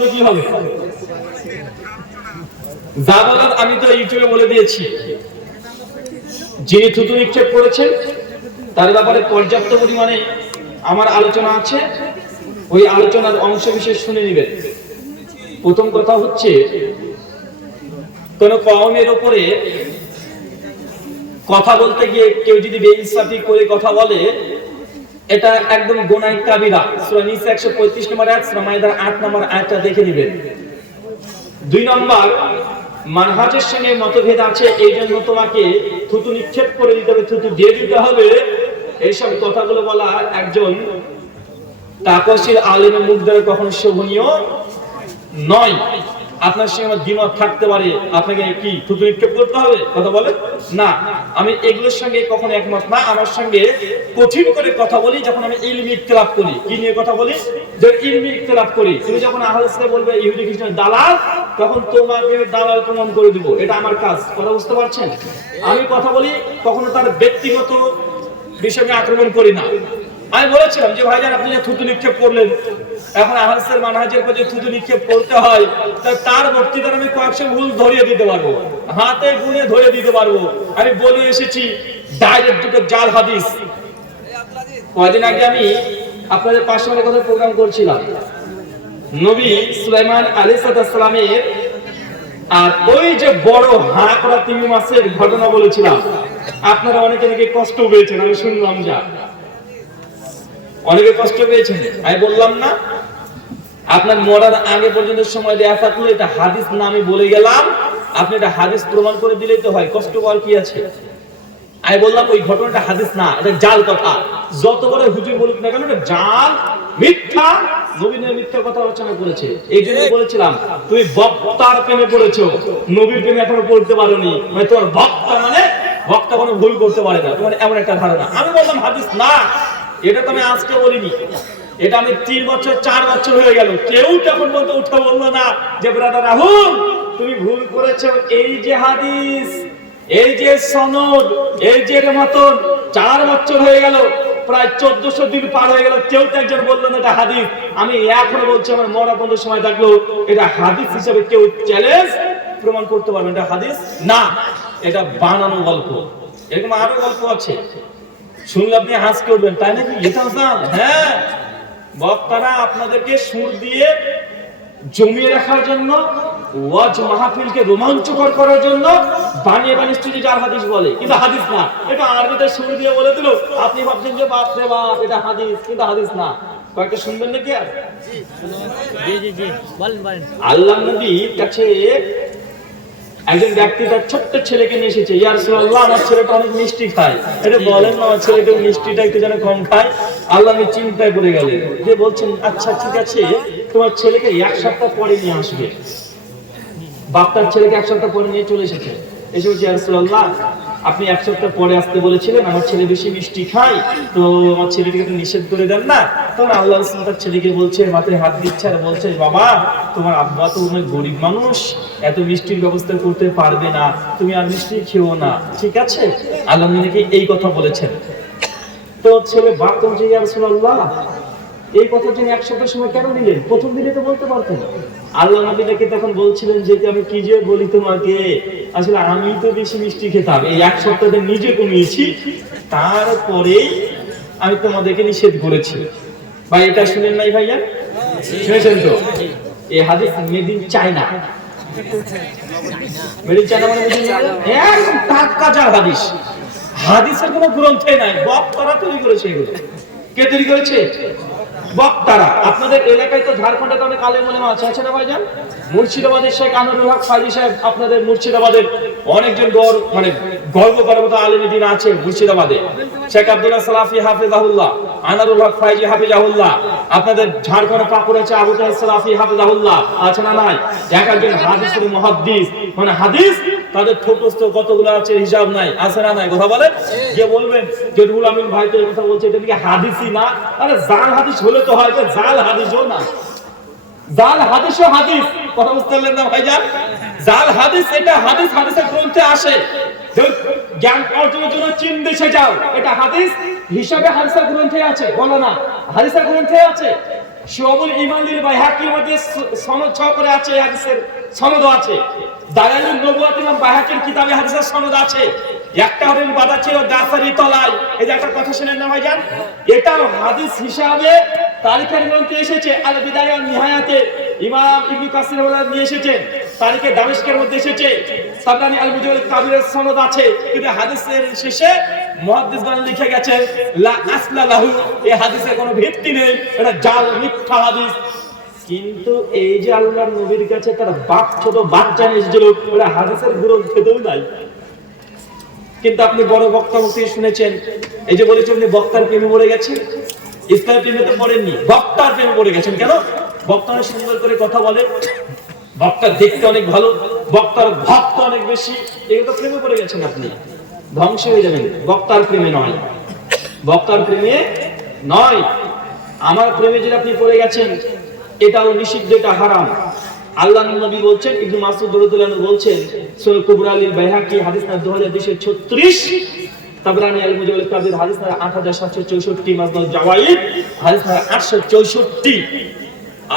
আসলে কি হবে? যা বলার আমি তো ইউটিউবে বলে দিয়েছি। যিনি থুতু নিক্ষেপ করেছেন তার ব্যাপারে পর্যাপ্ত পরিমাণে আমার আলোচনা আছে, ওই আলোচনার অংশ বিশেষ শুনে নেবেন। প্রথম কথা হচ্ছে, কোন কওমের উপরে কথা বলতে গিয়ে কেউ যদি বেইনসাফি করে কথা বলে, এটা একদম গুনাহ কাবীরা। সূরা নিসা 135 নম্বর আয়াত, সূরা মাইদার 8 নম্বর আয়াতটা দেখে নেবেন। 2 নম্বর, মানহাজের সঙ্গে মতভেদ আছে, এই জন্য তোমাকে থুতু নিক্ষেপ করে দিতে হবে, থুতু দিয়ে দিতে হবে। এইসব কথাগুলো বলা একজন তাকওয়াশীল আলেমের মুখ দ্বারা কখনো শোভনীয় নয়। আপনার সঙ্গে আমার দ্বিমত থাকতে পারে, আপনাকে কি থুতু নিক্ষেপ করতে হবে কথা বলে না, আমি এগুলোর সঙ্গে কখনো একমত না। আমার সঙ্গে কঠিন করে কথা বলি যখন আমি ইলমি ইখতিলাফ করি। কি নিয়ে কথা বলি? যে ইলমি ইখতিলাফ করি। তুমি যখন আহলে হাদিস বলবে ইহুদি খ্রিস্টান দালাল, তখন তোমাকে দালাল প্রমাণ করে দিব, এটা আমার কাজ। কথা বুঝতে পারছেন? আমি কথা বলি কখনো তার ব্যক্তিগত বিষয়ে আক্রমণ করি না। আমি বলেছিলাম যে ভাইজান আপনি যে থুতু নিক্ষেপ করলেন, এখন আহলের মানহাজের কাছে থুতু নিক্ষেপ করতে হয়, তার বক্তৃতার আমি কয়েকশো ভুল ধরিয়ে দিতে পারবো, হাতে গুনে ধরিয়ে দিতে পারবো। আমি বলে এসেছি ডাইরেক্ট দুটো জাল হাদিস। কয়েকদিন আগে আমি আপনাদের 5 মিনিটের কথা প্রোগ্রাম করছিলাম, নবী সুলাইমান আলাইহিস সালামের আর ওই যে বড় হাঁ করা তিমি মাছের ঘটনা বলেছিলাম। আপনারা অনেকে নাকি কষ্ট পেয়েছেন, আমি শুনলাম, যা অনেকে কষ্ট পেয়েছেন। আমি বললাম না আপনার মরার আগে পর্যন্ত সময় দেয়া থাকলো, এটা হাদিস না আমি বলে গেলাম, আপনি এটা হাদিস প্রমাণ করে দিলেই তো হয়, কষ্ট পাওয়ার কি আছে? আমি বললাম ওই ঘটনাটা হাদিস না, এটা জাল কথা। যত বড় হুজুর বলুক না কেন, এটা জাল, মিথ্যা। নবী মিথ্যা কথা রচনা করেছে। এই জন্য বলেছিলাম তুমি বক্তার প্রেমে পড়েছো, নবীর প্রেমে এখনো পড়তে পারোনি। মানে তোমার বক্তা মানে বক্তা কোনো ভুল করতে পারে না, তোমার এমন একটা ধারণা। আমি বললাম হাদিস না, এটা তো আমি আজকে বলিনি, এটা আমি 3 বছর 4 বছর হয়ে গেল, কেউ তখন বলতে উঠে বললো না যে ব্রাদার রাহুল তুমি ভুল করেছো। এই যে হাদিস, এই যে সনদ, এই যে মতন 4 বছর হয়ে গেল, প্রায় 1400 দিন পার হয়ে গেল, কেউ তো একজন বললো না এটা হাদিস। আমি এখনো বলছি, আমার মরা পর্যন্ত সময় থাকলো, এটা হাদিস হিসেবে কেউ চ্যালেঞ্জ প্রমাণ করতে পারবে এটা হাদিস না, এটা বানানো গল্প। এরকম আরো গল্প আছে, শুনলে আপনি হাসতে উঠবেন, তাই নাকি? এটা জান, হ্যাঁ, বক্তারা আপনাদেরকে সুর দিয়ে জমিয়ে রাখার জন্য, ওয়াজ মাহফিলকে রোমাঞ্চকর করার জন্য বানিয়ে বানিয়ে স্টুডিও জাল হাদিস বলে, কিন্তু হাদিস না। এটা আরবিতে সুর দিয়ে বলে দিল, আপনি ভাবছেন যে বাপ রে বাপ এটা হাদিস, কিন্তু হাদিস না। কয়েকটা শুনবেন নাকি? আর জি জি জি বলেন বলেন। আল্লাহর নবীর কাছে একজন ব্যক্তি তার ছোট্ট ছেলেকে নিয়ে এসেছে, ইয়া রাসূলুল্লাহ আমার ছেলেটা অনেক মিষ্টি খায়, এটা বলেন না আমার ছেলেটা মিষ্টিটা একটু যেন কম খায়। আল্লাহ নবী চিন্তায় পড়ে গেলেন, যে বলছেন আচ্ছা ঠিক আছে, তোমার ছেলেকে 1 সপ্তাহ পরে নিয়ে আসবে। বাপটার ছেলেকে 1 সপ্তাহ পরে নিয়ে চলে এসেছে, এসে বলছে ইয়া রাসূলুল্লাহ আপনি 1 সপ্তাহ পরে আসতে বলেছিলেন, আমার ছেলে বেশি মিষ্টি খায়, তো আমার ছেলেকে একটু নিষেধ করে দেন না। তখন আল্লাহ রাসূল তার ছেলেকে বলছে, মাথায় হাত দিচ্ছে আর বলছে বাবা তোমার আব্বা তো অনেক গরিব মানুষ, এত মিষ্টির ব্যবস্থা করতে পারবে না, তুমি আর মিষ্টি খেও না, ঠিক আছে? আল্লাহ নবীকে এই কথা বলেছেন। তো ছেলে বাপ বলছে ইয়া রাসূলুল্লাহ এই কথার জন্য 1 সপ্তাহ সময় কেন নিলেন? প্রথম দিনে তো বলতে পারতেন। আল্লাহ নবীকে তখন বলছিলেন যে আমি কি যে বলি তোমাকে, আসলে আমি তো বেশি মিষ্টি খেতাম, এই 1 সপ্তাহে নিজে কমিয়েছি, তারপরেই আমি তোমাদেরকে নিষেধ করেছি। ভাই এটা শুনেন নাই ভাইয়া? শুনেছেন তো? এই হাদিস made in China. Made in China মানে একদম টাটকা জাল হাদিস। হাদিসের কোনো গ্রন্থে নাই, বক্তারা তৈরি করেছে এগুলো। কে তৈরি করেছে? বক্তারা। আপনাদের এলাকায় তো ঝাড়খণ্ডে তো অনেক আলেম ওলামা আছে না ভাইজান? মুর্শিদাবাদের শেখ আনোয়ারুল হক ফাইজি সাহেব, আপনাদের মুর্শিদাবাদের অনেকজন গর্ব করার মতো আলেম দিন আছে মুর্শিদাবাদে। শেখ আব্দুল্লাহ সালাফি হাফেজাহুল্লাহ, আনোয়ারুল হক ফাইজি হাফেজাহুল্লাহ। আপনাদের ঝাড়খণ্ডে পাকুড় আছে আবু তাহের সালাফি হাফেজাহুল্লাহ, আছে না নাই? একজন হাদিসের মুহাদ্দিস, মানে হাদিস তাদের ঠোঁটস্থ কতগুলো আছে হিসাব নাই, আছে না নাই? কথা বলেন। যে বলবেন যে রুহুল আমিন ভাই তো এই কথা বলছে, এটা কি হাদিসই না? আরে জাল হাদিস হলে তো হয়, জাল হাদিসও না, জাল হাদিসও হাদিস। কথা বুঝতে পারলেন না ভাইজান? জাল হাদিস এটা হাদিস, হাদিসের গ্রন্থে আসে। জ্ঞান অর্জনের জন্য চীন দেশে যাও, এটা হাদিস হিসাবে হাদিসের গ্রন্থে আছে, বলো না হাদিসের গ্রন্থে আছে। শুআবুল ঈমান লিল বাইহাকির মধ্যে সনদ করে আছে, হাদিসের সনদ আছে। দালাইলুন নবুওয়াত ইমাম বাইহাকির কিতাবে হাদিসের সনদ আছে। একটা হরিণ বাঁধা ছিল গাছারি তলায়, এই যে একটা কথা শুনেন না ভাইজান, এটাও হাদিস হিসাবে তারিখের গ্রন্থে এসেছে। আল বিদায়া ওয়ান নিহায়াতে ইমাম ইবনে কাসির রাহিমাহুল্লাহ নিয়ে এসেছেন, তারিখে দামেস্কের মধ্যে এসেছে। সাবরানী আল মুজাওয়াল কাবিরের সনদ আছে, কিন্তু হাদিসের শেষে মুহাদ্দিসগণ লিখে গেছেন লা আসলা লাহু, এই হাদিসের কোনো ভিত্তি নেই, এটা জাল মিথ্যা হাদিস। কিন্তু এই যে আল্লাহর নবীর কাছে তার বাপ ছোট বাচ্চা এসেছিল, ওরা হাদিসের গ্রন্থেও নাই। কিন্তু আপনি বড় বক্তা মুখে শুনেছেন, এই যে বলেছেন আপনি বক্তার প্রেমে পড়ে গেছেন। ইসলামের প্রেমে তো পড়েননি, বক্তার প্রেমে পড়ে গেছেন। কেন? বক্তা অনেক সুন্দর করে কথা বলে, বক্তা দেখতে অনেক ভালো, বক্তার ভক্ত অনেক বেশি, এগুলো তো প্রেমে পড়ে গেছেন। আপনি ধ্বংস হয়ে যাবেন। বক্তার প্রেমে নয়, বক্তার প্রেমে নয়, আমার প্রেমে যদি আপনি পড়ে গেছেন, এটাও নিষিদ্ধ, এটা হারাম। আল্লাহর নবী বলছেন, ইবনে মাসউদ রাদিয়াল্লাহু আনহু বলছেন, সূরা কুবরা লিল বাইহাকি হাদিস নাম্বার 2236, তাবরানী আল মুজাওয়াল কাবির হাদিস নাম্বার 8764, মাজমুল জাওয়াইদ হাদিস নাম্বার 864।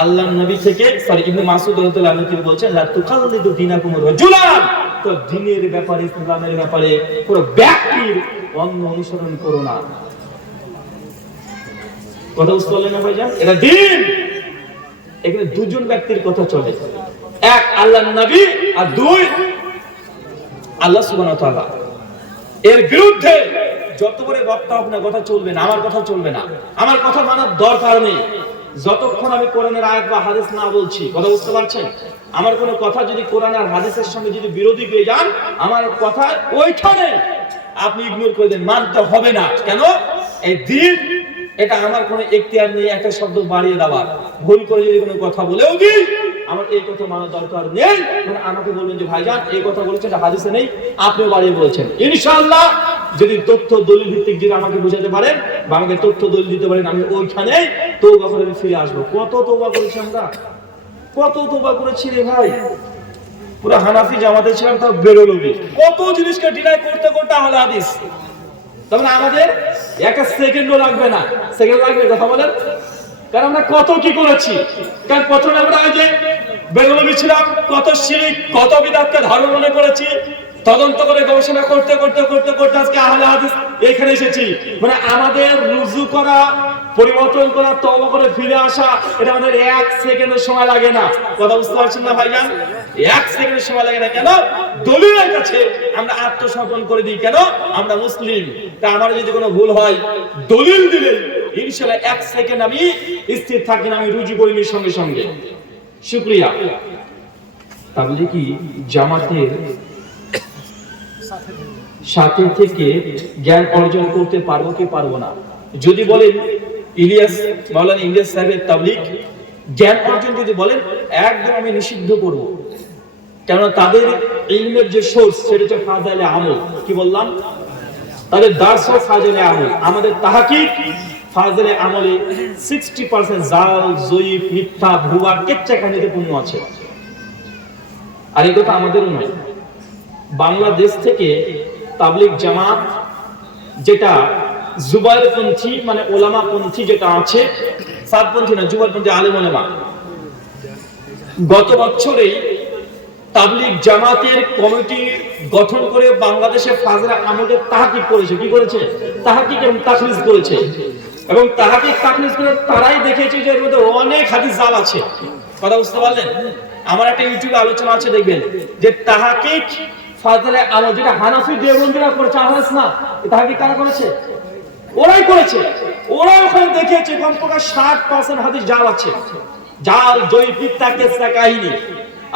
আল্লাহর নবী থেকে ইবনে মাসউদ রাদিয়াল্লাহু আনহু তিনি বলছেন, লা তুকাল্লিদু দীনাকুম রাজুলান, তো দ্বীনের ব্যাপারে, ইসলামের ব্যাপারে পুরো ব্যক্তির অন্য অনুসরণ করো না। কথা বুঝতে পারলেন না ভাইজান? এটা দ্বীন। এখানে দুজন ব্যক্তির কথা চলে, এক আল্লাহর নবী আর দুই আল্লাহ সুবহানাহু ওয়া তাআলা। এর বিরুদ্ধে যত বড় বক্তা হোক না, কথা চলবে না, আমার কথা চলবে না, আমার কথা মানার দরকার নেই যতক্ষণ আমি কোরআনের আয়াত বা হাদিস না বলছি। কথা বুঝতে পারছেন? আমার কোনো কথা যদি কোরআন আর হাদিসের সঙ্গে যদি বিরোধী পেয়ে যান, আমার কথা ওইখানে আপনি ইগনোর করে দেন, মানতে হবে না। কেন? এই দ্বীন, এটা আমার কোনো এখতিয়ার নেই একটা শব্দ বাড়িয়ে দেওয়ার। ভুল করে যদি কোনো কথা বলেও দিই, আমার এই কথা মানার দরকার নেই। মানে আমাকে বলবেন যে ভাইজান এই কথা বলেছেন, এটা হাদিসে নেই, আপনিও বাড়িয়ে বলেছেন। ইনশাআল্লাহ যদি তথ্য দলিল ভিত্তিক যদি আমাকে বোঝাতে পারেন বা আমাকে তথ্য দলিল দিতে পারেন, আমি ওইখানে তওবা করে ফিরে আসবো। কত তওবা করেছি আমরা, কত তওবা করেছি রে ভাই। পুরো হানাফি জামাতে ছিলাম, তাও বেরোলো, কত জিনিসকে ডিনাই করতে করতে আহলে হাদিস। তখন আমাদের একটা সেকেন্ডও লাগবে না, সেকেন্ড লাগবে কথা বলেন, কারণ আমরা কত কি করেছি। কারণ প্রথমে আমরা এই যে বেরোলবি ছিলাম, কত শিরক, কত বিদআতকে ধর্ম মনে করেছি, তদন্ত করে গবেষণা করতে করতে করতে করতে আজকে আহলে হাদিস এখানে এসেছি। মানে আমাদের রুজু করা, পরিবর্তন করা, তওবা করে ফিরে আসা, এটা আমাদের এক সেকেন্ডের সময় লাগে না। কথা বুঝতে পারছেন না ভাইজান? এক সেকেন্ডের সময় লাগে না। কেন? দলিলের কাছে আমরা আত্মসমর্পণ করে দিই। কেন? আমরা মুসলিম। তা আমার যদি কোনো ভুল হয়, দলিল দিলে ইনশাআল্লাহ এক সেকেন্ড আমি স্থির থাকি না, আমি রুজু করিনি সঙ্গে সঙ্গে। শুকরিয়া। তাবলীগী জামাতের সাথে থেকে জ্ঞান অর্জন করতে পারবো কি পারবো না? যদি বলেন ইলিয়াস মাওলানা ইলিয়াস সাহেবের তাবলীগ জ্ঞান অর্জন যদি বলেন, একদম আমি নিষিদ্ধ করব। কেননা তাদের ইলমের যে সোর্স সেটা হচ্ছে ফাজাইলে আমল। কি বললাম? তাদের দার্স ও ফাজাইলে আমল। আমাদের তাহকিক ফাজাইলে আমলে 60% জাল, জয়ীফ, মিথ্যা, ভুয়া, কেচ্চা কাহিনীতে পূর্ণ আছে। আর এই কথা আমাদেরও নয়। বাংলাদেশ থেকে তাবলীগ জামাত যেটা জুবাইরপন্থী মানে ওলামাপন্থী যেটা আছে, সাদপন্থী না, জুবাইরপন্থী আলেম ওলামা, গত বছরেই তাবলীগ জামাতের কমিটি গঠন করে বাংলাদেশে ফাজরা আমলের তাহকিক করেছে। কি করেছে? তাহকিক এবং তাখরিজ করেছে। এবং তাহকিক তাখরিজ করে তারাই দেখেছে যে এর মধ্যে অনেক হাদিস জাল আছে। কথা বুঝতে পারলেন? আমার একটা ইউটিউবে আলোচনা আছে, দেখবেন যে তাহকিক ফাজলে আমল যেটা হানাফি দেওবন্দিরা করেছে, আহলাস না, তাহকিক কারা করেছে? ওরাই করেছে। ওরা ওখানে দেখেছে কমপক্ষে 60% হাদিস জাল আছে, জাল, জয়ীফ, মিথ্যা, কেচ্চা কাহিনী।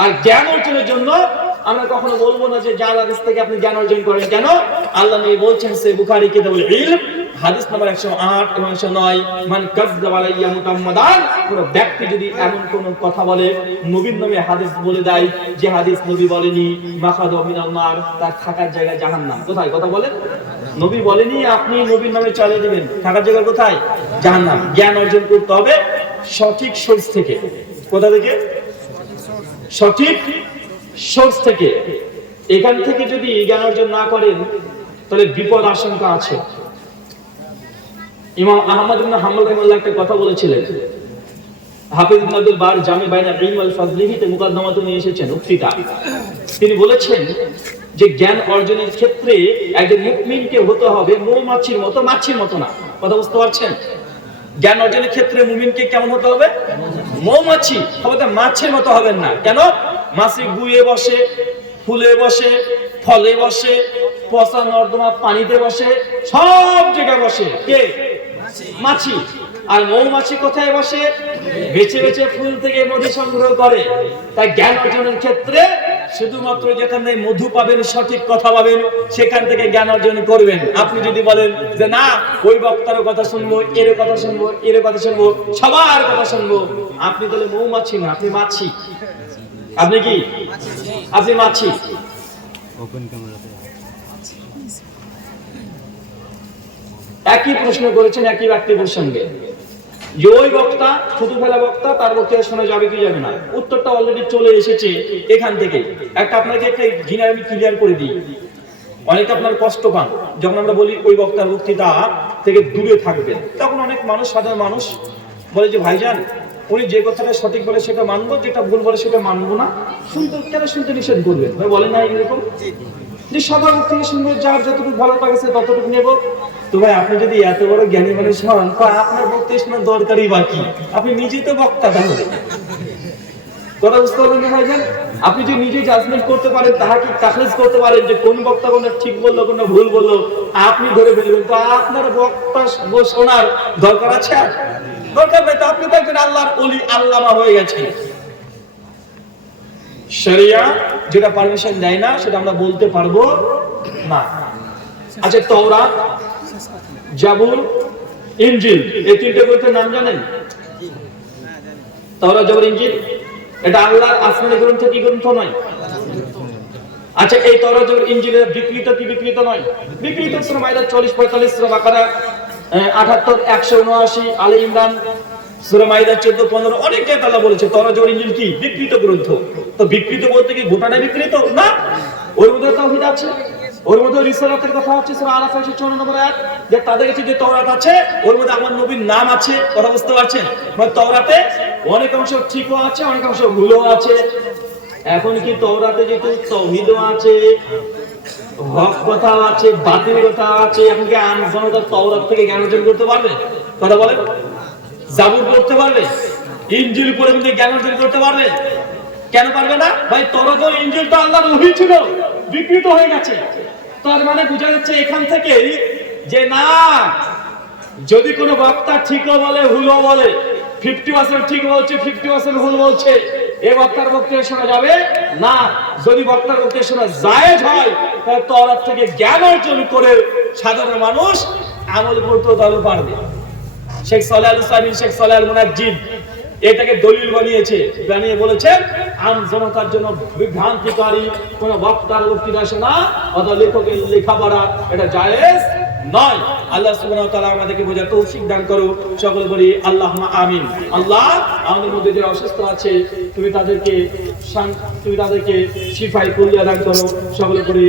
আর জ্ঞান অর্জনের জন্য আমরা কখনো বলবো না যে জাল হাদিস থেকে আপনি জ্ঞান অর্জন করেন। কেন? আল্লাহ নবী বলছেন সে বুখারী কিতাবুল ইলম হাদিস নাম্বার 108 এবং 109, মান কাযযাবা আলাইয়া মুতাম্মাদান, কোন ব্যক্তি যদি এমন কোন কথা বলে, নবীর নামে হাদিস বলে দেয় যে হাদিস নবী বলেনি, মাখাদু মিনান নার, তার থাকার জায়গা জাহান্নাম। কোথায়? কথা বলেন, নবী বলেনি, আপনি নবীর নামে চালিয়ে দিবেন, থাকার জায়গা কোথায়? জাহান্নাম। জ্ঞান অর্জন করতে হবে সঠিক সোর্স থেকে। কোথা থেকে? সঠিক সোর্স থেকে। এখান থেকে যদি জ্ঞান অর্জন না করেন তাহলে বিপদ আশঙ্কা আছে। ইমাম আহমদ ইবনে হাম্বল রাহিমাহুল্লাহ একটা কথা বলেছিলেন, হাফিজ ইবনে আব্দুল বার জামি বাইনা ইলম ওয়াল ফাজলিহিতে মুকদ্দমাতে নিয়ে এসেছেন উক্তিটা। তিনি বলেছেন যে জ্ঞান অর্জনের ক্ষেত্রে একজন মুমিনকে হতে হবে মৌমাছির মতো, মাছির মতো না। কথা বুঝতে পারছেন? জ্ঞান অর্জনের ক্ষেত্রে মুমিনকে কেমন হতে হবে? মৌমাছি, তবে মাছির মতো হবেন না। কেন? মাছি গুয়ে বসে, ফুলে বসে, ফলে বসে, পচা নর্দমা পানিতে বসে, সব জায়গায় বসে কে? মাছি। আর মৌমাছি কোথায় বসে? বেছে বেছে ফুল থেকে মধু সংগ্রহ করে। তাই জ্ঞান অর্জনের ক্ষেত্রে শুধুমাত্র যেখানে মধু পাবেন, সঠিক কথা পাবেন, সেখান থেকে জ্ঞান অর্জন করবেন। আপনি যদি বলেন যে না, ওই বক্তার কথা শুনবো, এর কথা শুনবো, এর কথা শুনবো, সবার কথা শুনবো, আপনি তাহলে মৌমাছি না, আপনি মাছি। আপনি কি? আপনি মাছি। একই প্রশ্ন করেছেন একই ব্যক্তি প্রসঙ্গে, যে ওই বক্তা থুতু ফেলা বক্তা, তার বক্তব্য শোনা যাবে কি যাবে না? উত্তরটা অলরেডি চলে এসেছে এখান থেকে। আপনাকে একটা জিনিস আমি ক্লিয়ার করে দিই। অনেকে আপনার কষ্ট পান যখন আমরা বলি ওই বক্তার বক্তৃতা থেকে দূরে থাকবেন। তখন অনেক মানুষ, সাধারণ মানুষ বলে যে ভাইজান, উনি যে কথাটা সঠিক বলে সেটা মানবো, যেটা ভুল বলে সেটা মানবো না। শুনতে নিষেধ করবেন? ভাই বলেন না এরকম যে সবার মুখ থেকে শুনবো, যার যতটুকু ভালো লাগছে ততটুকু নেবো। তো ভাই, আপনি যদি এত বড় জ্ঞানী মানুষ হন, তো আপনার বক্তব্য শোনার দরকারই বাকি, আপনি নিজেই তো বক্তা। তাহলে কথা বুঝতে পারবেন না ভাইজান? আপনি যদি নিজে জাজমেন্ট করতে পারেন, তাহাকে তাখরিজ করতে পারেন যে কোন বক্তা কোনটা ঠিক বললো, কোনটা ভুল বললো, আপনি ধরে ফেলবেন। তো আপনার বক্তা শোনার দরকার আছে? দরকার নেই। তো আপনি তো একজন আল্লাহর ওলি, আল্লামা হয়ে গেছেন। শরিয়া যেটা পারমিশন দেয় না, সেটা আমরা বলতে পারবো না। আচ্ছা, তাওরাত, জাবুর, ইনজিল, এই তিনটে গ্রন্থের নাম জানেন? তাওরাত, জাবুর, ইনজিল এটা আল্লাহর আসমানি গ্রন্থ কি গ্রন্থ নয়? আচ্ছা, এই তাওরাত, জাবুর, ইনজিলের বিকৃত কি বিকৃত নয়? বিকৃত। সূরা মাইদা 40-45, সূরা বাকারা 78, 179, আলে ইমরান, সূরা মাইদা 14-15, অনেক জায়গায় আল্লাহ বলেছে তাওরাত, জাবুর, ইনজিল কি বিকৃত গ্রন্থ। তো বিকৃত বলতে কি গোটাটা বিকৃত না? ওর মধ্যে তাওহীদ আছে, ওর মধ্যে রিসালাতের কথা আছে। সূরা আরাফ 54 নম্বর আয়াত, যে তাদের কাছে যে তাওরাত আছে ওর মধ্যে আমার নবীর নাম আছে। কথা বুঝতে পারছেন? মানে তাওরাতে অনেক অংশ ঠিকও আছে, অনেক অংশ ভুলও আছে। এখন কি তাওরাতে যেহেতু তাওহীদও আছে, হক কথা আছে, বাতিল কথা আছে, এখন কি আম জনতা তাওরাত থেকে জ্ঞান অর্জন করতে পারবে? কথা বলেন। জাবুর পড়তে পারবে? ইনজিল পড়ে কিন্তু জ্ঞান অর্জন করতে পারবে? কেন পারবে না? ভাই, তাওরাত ও ইনজিল তো আল্লাহর ওহী ছিল, বিকৃত হয়ে গেছে। তার মানে বোঝা যাচ্ছে এখান থেকে যে না, যদি কোনো বক্তা ঠিকও বলে ভুলও বলে, 50% ঠিক বলছে, 50% ভুল বলছে, এই বক্তার বক্তব্য শোনা যাবে না। যদি বক্তার বক্তব্য শোনা জায়েজ হয়, তাহলে তাওরাত থেকে জ্ঞান অর্জন করে সাধারণ মানুষ আমল করতে তাহলে পারবে। শেখ সালেহ আল উসাইমিন, শেখ সালেহ আল মুনাজ্জিদ এটাকে দলিল বানিয়ে বলেছেন আম জনতার জন্য বিভ্রান্তিকারী কোন বক্তার বক্তৃতা শোনা অথবা লেখকের লেখাপড়া এটা জায়েজ নয়। আল্লাহ সুবহানাহু ওয়া তাআলা আমাদেরকে বোঝার তৌফিক দান করো। সকলে বলি আল্লাহুম্মা আমিন। আল্লাহ, আমাদের মধ্যে যারা অসুস্থ আছে তুমি তাদেরকে শিফায়ে কুল্লিয়া দান করো। সকলে বলি